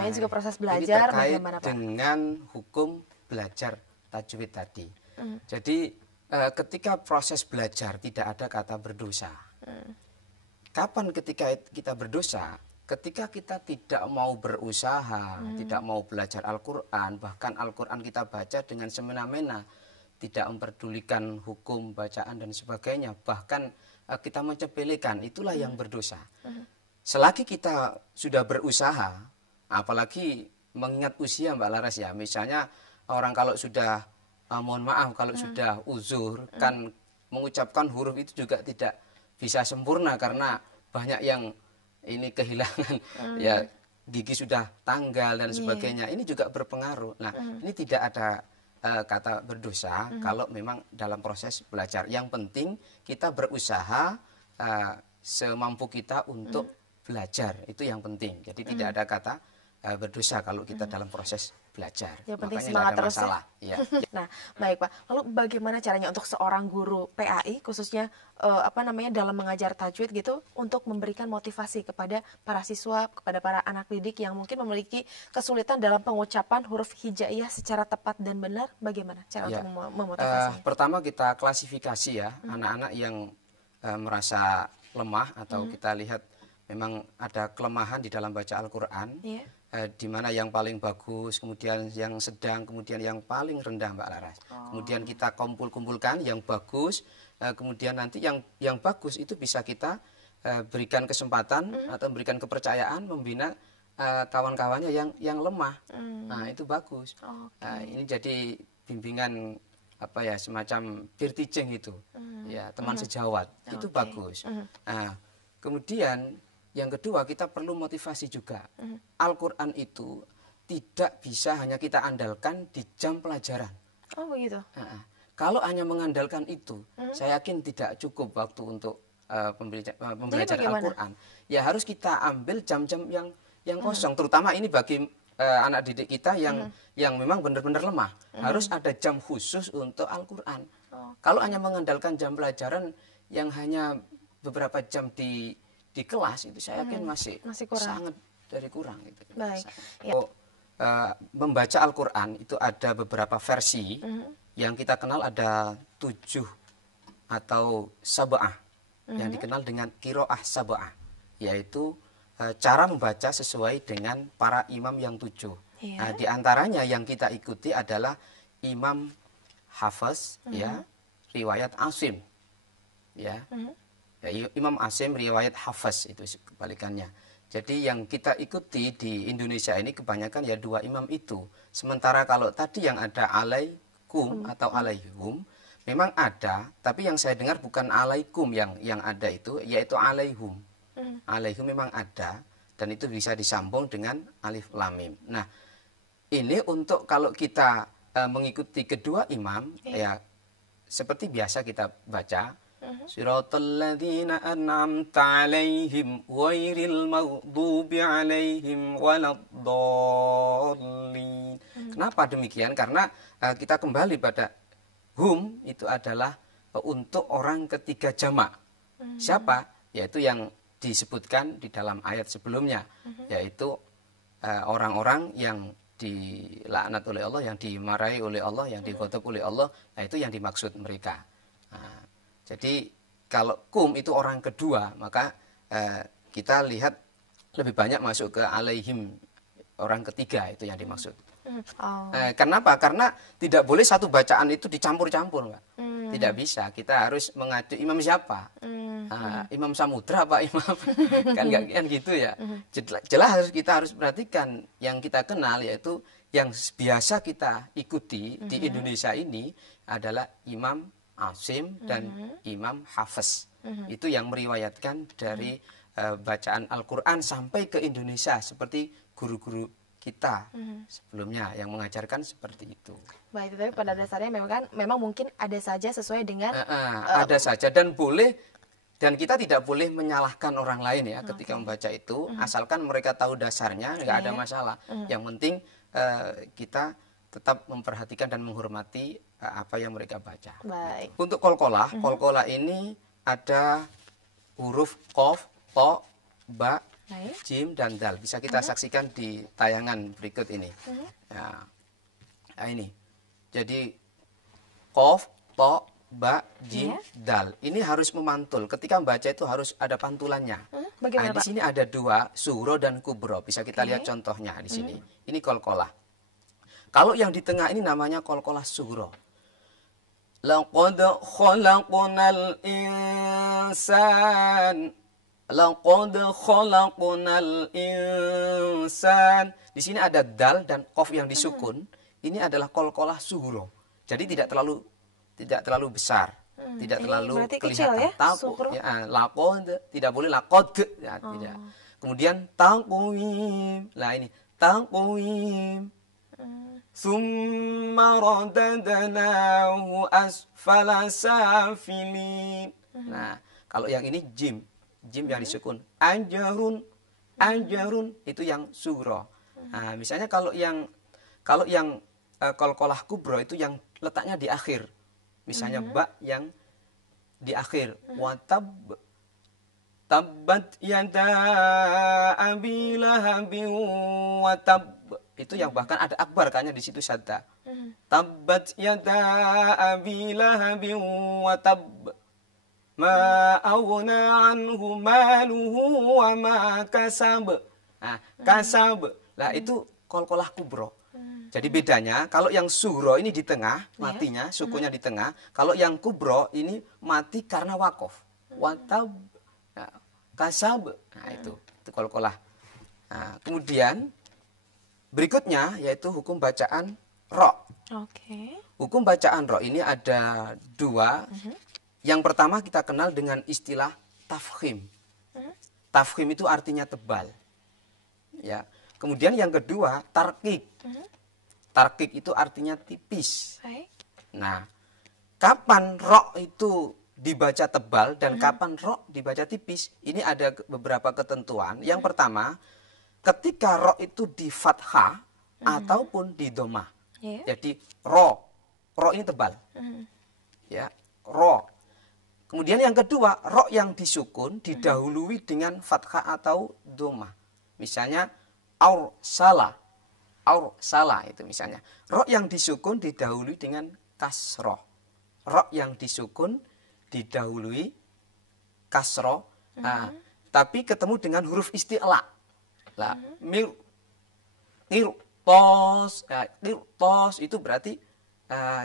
namanya juga proses ini belajar, terkait bagaimana Pak? dengan hukum belajar tajwid tadi. Jadi ketika proses belajar tidak ada kata berdosa. Kapan ketika kita berdosa? Ketika kita tidak mau berusaha, tidak mau belajar Al-Quran, bahkan Al-Quran kita baca dengan semena-mena, tidak memperdulikan hukum bacaan dan sebagainya, bahkan kita menyepelekan, itulah yang berdosa. Selagi kita sudah berusaha, apalagi mengingat usia Mbak Laras ya, misalnya orang kalau sudah, mohon maaf, kalau sudah uzur, kan mengucapkan huruf itu juga tidak bisa sempurna karena banyak yang ini kehilangan ya, gigi sudah tanggal dan sebagainya. Ini juga berpengaruh. Nah, ini tidak ada kata berdosa kalau memang dalam proses belajar. Yang penting kita berusaha semampu kita untuk belajar. Itu yang penting. Jadi tidak ada kata berdosa kalau kita dalam proses belajar. Yang penting Makanya semangat nggak ada terus ya. masalah. Ya. Nah, baik Pak. Lalu bagaimana caranya untuk seorang guru PAI khususnya dalam mengajar tajwid gitu untuk memberikan motivasi kepada para siswa, kepada para anak didik yang mungkin memiliki kesulitan dalam pengucapan huruf hijaiyah secara tepat dan benar, bagaimana cara untuk memotivasinya? Pertama kita klasifikasi ya anak-anak yang merasa lemah atau kita lihat memang ada kelemahan di dalam baca Al-Quran. Di mana yang paling bagus, kemudian yang sedang, kemudian yang paling rendah Mbak Laras. Kemudian kita kumpulkan yang bagus, kemudian nanti yang bagus itu bisa kita berikan kesempatan atau berikan kepercayaan membina kawan-kawannya yang lemah. Nah, itu bagus. Nah, ini jadi bimbingan apa ya, semacam peer teaching itu. Ya, teman sejawat. Itu bagus. Nah, kemudian yang kedua, kita perlu motivasi juga. Al-Quran itu tidak bisa hanya kita andalkan di jam pelajaran. Oh begitu. Kalau hanya mengandalkan itu, saya yakin tidak cukup waktu untuk pembelajaran Al-Quran. Ya harus kita ambil jam-jam yang kosong. Terutama ini bagi anak didik kita yang memang benar-benar lemah. Harus ada jam khusus untuk Al-Quran. Kalau hanya mengandalkan jam pelajaran yang hanya beberapa jam di kelas, itu saya yakin masih kurang. Sangat dari kurang gitu. Baik. Membaca Al-Quran itu ada beberapa versi. Yang kita kenal ada 7 atau sab'ah yang dikenal dengan qiraah sab'ah, yaitu cara membaca sesuai dengan para imam yang 7. Nah, di antaranya yang kita ikuti adalah Imam Hafaz, ya, riwayat Asim, ya. Imam Asim riwayat Hafaz, itu kebalikannya. Jadi yang kita ikuti di Indonesia ini kebanyakan ya 2 imam itu. Sementara kalau tadi yang ada alaikum atau alaihum memang ada, tapi yang saya dengar bukan alaikum yang ada itu, yaitu alaihum. Alaihum memang ada dan itu bisa disambung dengan alif lam mim. Nah, ini untuk kalau kita mengikuti kedua imam, ya seperti biasa kita baca Siratal ladzina an'amta 'alaihim ghairil maghdubi 'alaihim waladdallin. Kenapa demikian? Karena kita kembali pada hum itu adalah untuk orang ketiga jamak. Siapa? Yaitu yang disebutkan di dalam ayat sebelumnya, yaitu orang-orang yang dilaknat oleh Allah, yang dimarahi oleh Allah, yang dighadab oleh Allah, nah itu yang dimaksud mereka. Nah, jadi kalau kum itu orang kedua, maka kita lihat lebih banyak masuk ke alaihim, orang ketiga itu yang dimaksud. Kenapa? Karena tidak boleh satu bacaan itu dicampur-campur, Mbak. Tidak bisa. Kita harus mengacu imam siapa. Imam Samudra Pak Imam. kan gitu ya. Jelas kita harus perhatikan yang kita kenal, yaitu yang biasa kita ikuti di Indonesia ini adalah Imam Asim dan Imam Hafaz. Itu yang meriwayatkan dari bacaan Al-Quran sampai ke Indonesia seperti guru-guru kita sebelumnya yang mengajarkan seperti itu. Baik, tapi pada dasarnya memang mungkin ada saja sesuai dengan ada saja dan kita tidak boleh menyalahkan orang lain ya ketika membaca itu, asalkan mereka tahu dasarnya, nggak ada masalah. Yang penting kita tetap memperhatikan dan menghormati apa yang mereka baca. Baik. Untuk kolkolah ini ada huruf qaf, to, ba, Baik. Jim dan dal. Bisa kita saksikan di tayangan berikut ini. Ya. Nah, ini. Jadi qaf, ta, ba, jim, Iya. dal. Ini harus memantul. Ketika membaca itu harus ada pantulannya. Bagaimana, Nah, di Pak? sini ada dua, suro dan kubro. Bisa kita Oke. lihat contohnya di sini. Ini kolkolah. Kalau yang di tengah ini namanya kolkolah suro. Laqad khalaqnal insan. Laqad khalaqnal insan. Di sini ada dal dan qaf yang disukun. Ini adalah kolkolah suro. Jadi tidak terlalu besar, tidak Ini terlalu berarti kecil kelihatan. ya, Taku, suhro? ya, laqad tidak boleh laqad, ya, tidak. Kemudian taqwim. Nah, ini taqwim. Summa radadnahu asfala safilin. Nah, kalau yang ini jim yang disukun. Ajarun, itu yang suro. Nah, misalnya kalau yang qalqalah kubro itu yang letaknya di akhir. Misalnya ba yang di akhir. Watab, tabbat yada abi lahabin watab. Itu yang bahkan ada akbar kayaknya di situ syadda. Tabbat yada abi lahabin watab. Ma aghna anhu maluhu wa ma kasab. Nah, kasab. Lah itu qalqalah kubro. Jadi bedanya kalau yang suro ini di tengah matinya, sukunya di tengah. Kalau yang kubro ini mati karena wakof. Watab, nah, kasab. Nah itu qalqalah. Nah, kemudian berikutnya yaitu hukum bacaan ro. Oke. Hukum bacaan ro ini ada dua. Yang pertama kita kenal dengan istilah tafkhim. Tafkhim itu artinya tebal. Ya. Kemudian yang kedua tarkik. Tarkik itu artinya tipis. Baik. Nah, kapan ro itu dibaca tebal dan kapan ro dibaca tipis? Ini ada beberapa ketentuan. Yang pertama, ketika ro itu di fathah ataupun di domah. Yeah. Jadi ro ini tebal. Ya, ro. Kemudian yang kedua, ro yang disukun didahului dengan fathah atau domah. Misalnya aur salah itu misalnya. Ro yang disukun didahului dengan kasroh. Ro yang disukun didahului kasroh. Nah, tapi ketemu dengan huruf isti'la. Lah, tos itu berarti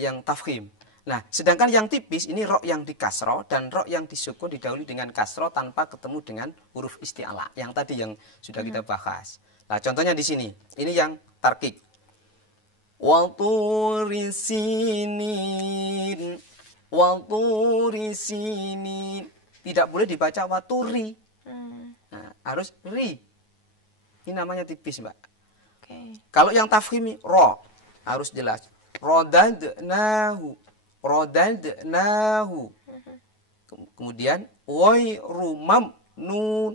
yang tafkhim. Nah, sedangkan yang tipis ini ro yang di kasroh dan ro yang disukun didahului dengan kasroh tanpa ketemu dengan huruf isti'la. Yang tadi yang sudah kita bahas. Nah, contohnya di sini. Ini yang tarkik. Waturi sinin. Tidak boleh dibaca waturi. Nah, harus ri. Ini namanya tipis, Mbak. Oke. Kalau yang tafkhim ro harus jelas. Rodadnahu. Kemudian rumam nun.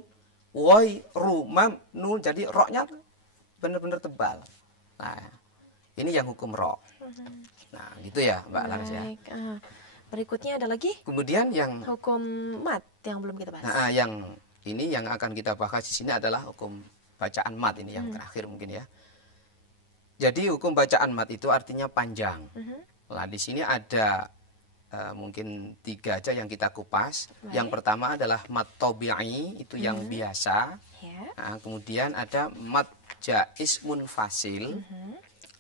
Jadi ro-nya benar-benar tebal. Nah, ini yang hukum ro. Nah, gitu ya, Mbak Laras ya. Baik. Berikutnya ada lagi Kemudian yang hukum mat yang belum kita bahas. yang ini yang akan kita bahas di sini adalah hukum bacaan mat ini yang terakhir mungkin ya. Jadi hukum bacaan mat itu artinya panjang. Nah, di sini ada mungkin 3 aja yang kita kupas. Baik. Yang pertama adalah mat tabi'i, itu yang biasa. Ya. Nah, kemudian ada mat jaiz munfasil.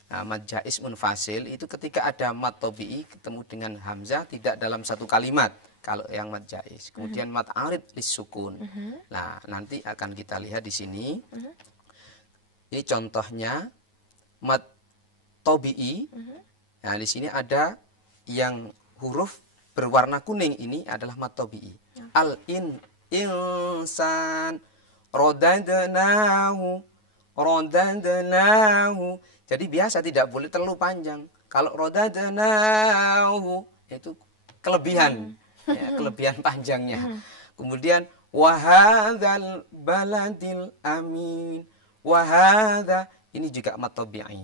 Nah, mat jaiz munfasil itu ketika ada mat tabi'i ketemu dengan hamzah tidak dalam satu kalimat. Kalau yang mat jaiz. Kemudian mat arid lisukun. Nah, nanti akan kita lihat di sini. Ini contohnya mat tabi'i. Nah, di sini ada yang huruf berwarna kuning, ini adalah mat tabi'i. Insan rodadnahu. Jadi biasa tidak boleh terlalu panjang. Kalau rodadnahu itu kelebihan, ya, kelebihan panjangnya. Kemudian wahadzal baladil amin. Wahadza ini juga mat tabi'i.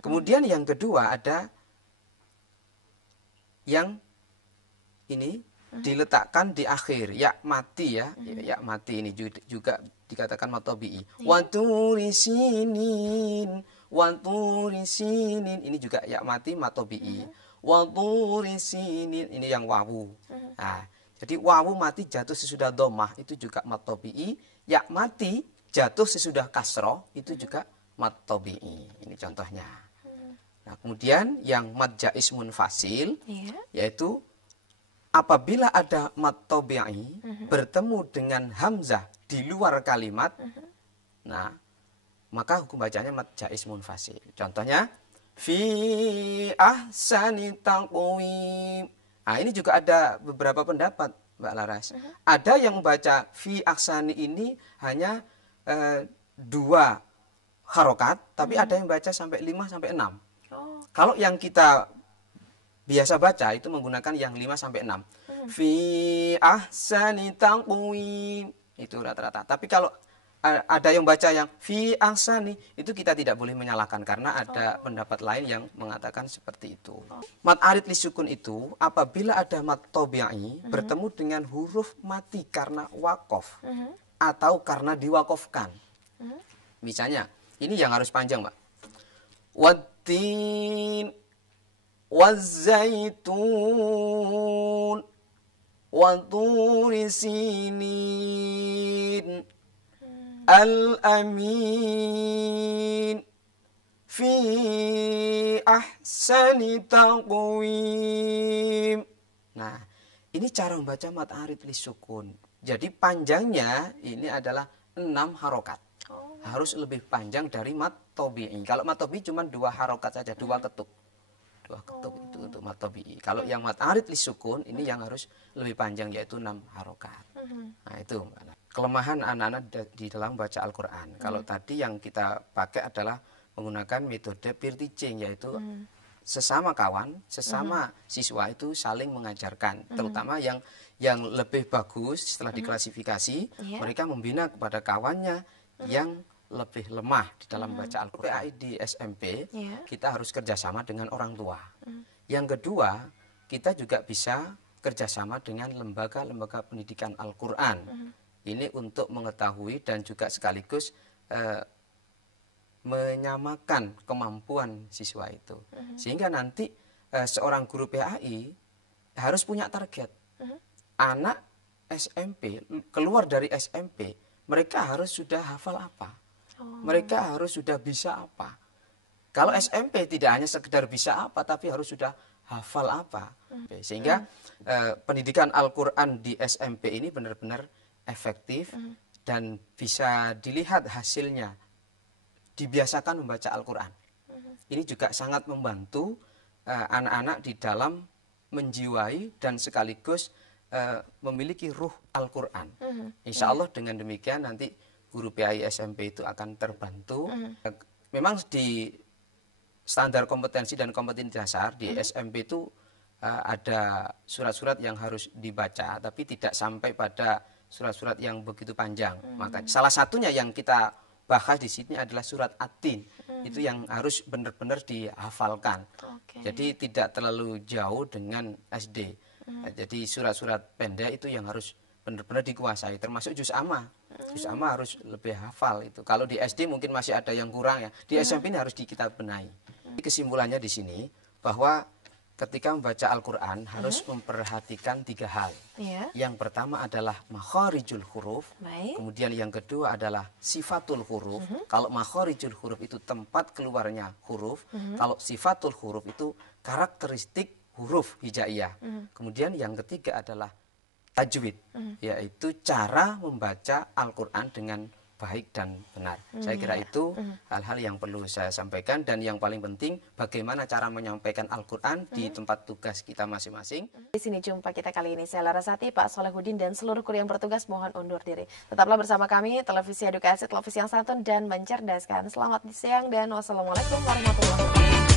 Kemudian yang kedua ada yang ini diletakkan di akhir, ya mati ya, ya mati ini juga dikatakan mat tabi'i. Wa turi sinin, wa turi sinin, ini juga ya mati mat tabi'i. Wa turi sinin, ini yang wawu. Nah, jadi wawu mati jatuh sesudah dhammah itu juga mat tabi'i, ya mati jatuh sesudah kasroh itu juga mat tabi'i. Ini contohnya. Nah, kemudian yang mad jaiz munfasil yaitu apabila ada mad tabi'i bertemu dengan hamzah di luar kalimat, nah maka hukum bacanya mad jaiz munfasil. Contohnya fi ahsani taqwim. Nah, ini juga ada beberapa pendapat, Mbak Laras. Ada yang membaca fi ahsani ini hanya 2 harokat, tapi ada yang baca sampai 5 sampai 6. Kalau yang kita biasa baca itu menggunakan yang 5 sampai 6. Fi ahsani taqwim itu rata-rata. Tapi kalau ada yang baca yang fi ahsani itu kita tidak boleh menyalahkan karena ada pendapat lain yang mengatakan seperti itu. Mad arid lisukun itu apabila ada mad tabi'i bertemu dengan huruf mati karena wakof atau karena diwakofkan. Misalnya, ini yang harus panjang, Mbak. Wattin wazaitun waturi sinin al-amin fi ahsani taqwim. Nah, ini cara membaca mad arid lisukun. Jadi panjangnya ini adalah 6 harokat. Harus lebih panjang dari mat tabi'i. Kalau mat tabi'i cuma 2 harokat saja, 2 ketuk. 2 ketuk itu untuk mat tabi'i. Kalau yang mat arid lisukun ini yang harus lebih panjang yaitu 6 harokat. Nah, itu kelemahan anak-anak di dalam baca Al-Qur'an. Kalau tadi yang kita pakai adalah menggunakan metode peer teaching yaitu sesama kawan, sesama siswa itu saling mengajarkan, terutama yang lebih bagus setelah diklasifikasi, mereka membina kepada kawannya yang lebih lemah di dalam baca Al-Qur'an. Di SMP kita harus kerjasama dengan orang tua. Yang kedua, kita juga bisa kerjasama dengan lembaga-lembaga pendidikan Al-Qur'an. Ini untuk mengetahui dan juga sekaligus menyamakan kemampuan siswa itu. Sehingga nanti seorang guru PAI harus punya target. Anak SMP, keluar dari SMP, mereka harus sudah hafal apa? Mereka harus sudah bisa apa? Kalau SMP tidak hanya sekedar bisa apa, tapi harus sudah hafal apa. Sehingga pendidikan Al-Qur'an di SMP ini benar-benar efektif dan bisa dilihat hasilnya. Dibiasakan membaca Al-Qur'an. Ini juga sangat membantu anak-anak di dalam menjiwai dan sekaligus memiliki ruh Al-Qur'an. Insya Allah dengan demikian nanti guru PAI SMP itu akan terbantu. Memang di standar kompetensi dan kompetensi dasar di SMP itu ada surat-surat yang harus dibaca, tapi tidak sampai pada surat-surat yang begitu panjang. Maka salah satunya yang kita bahas di sini adalah surat At-Tin. Itu yang harus benar-benar dihafalkan. Jadi tidak terlalu jauh dengan SD. Jadi surat-surat pendek itu yang harus benar-benar dikuasai, termasuk juz amma. Juz amma harus lebih hafal itu. Kalau di SD mungkin masih ada yang kurang ya. Di SMP ini harus kita benahi. Kesimpulannya di sini bahwa ketika membaca Al-Qur'an harus memperhatikan 3 hal. Yang pertama adalah makharijul huruf. Kemudian yang kedua adalah sifatul huruf. Kalau makharijul huruf itu tempat keluarnya huruf. Kalau sifatul huruf itu karakteristik huruf hijaiyah. Kemudian yang ketiga adalah tajwid, yaitu cara membaca Al-Qur'an dengan baik dan benar. Saya kira itu hal-hal yang perlu saya sampaikan, dan yang paling penting bagaimana cara menyampaikan Al-Qur'an di tempat tugas kita masing-masing. Di sini jumpa kita kali ini. Saya Larasati, Pak Solehudin, dan seluruh kru yang bertugas mohon undur diri. Tetaplah bersama kami, Televisi Edukasi, televisi yang santun dan mencerdaskan. Selamat siang dan wassalamualaikum warahmatullahi wabarakatuh.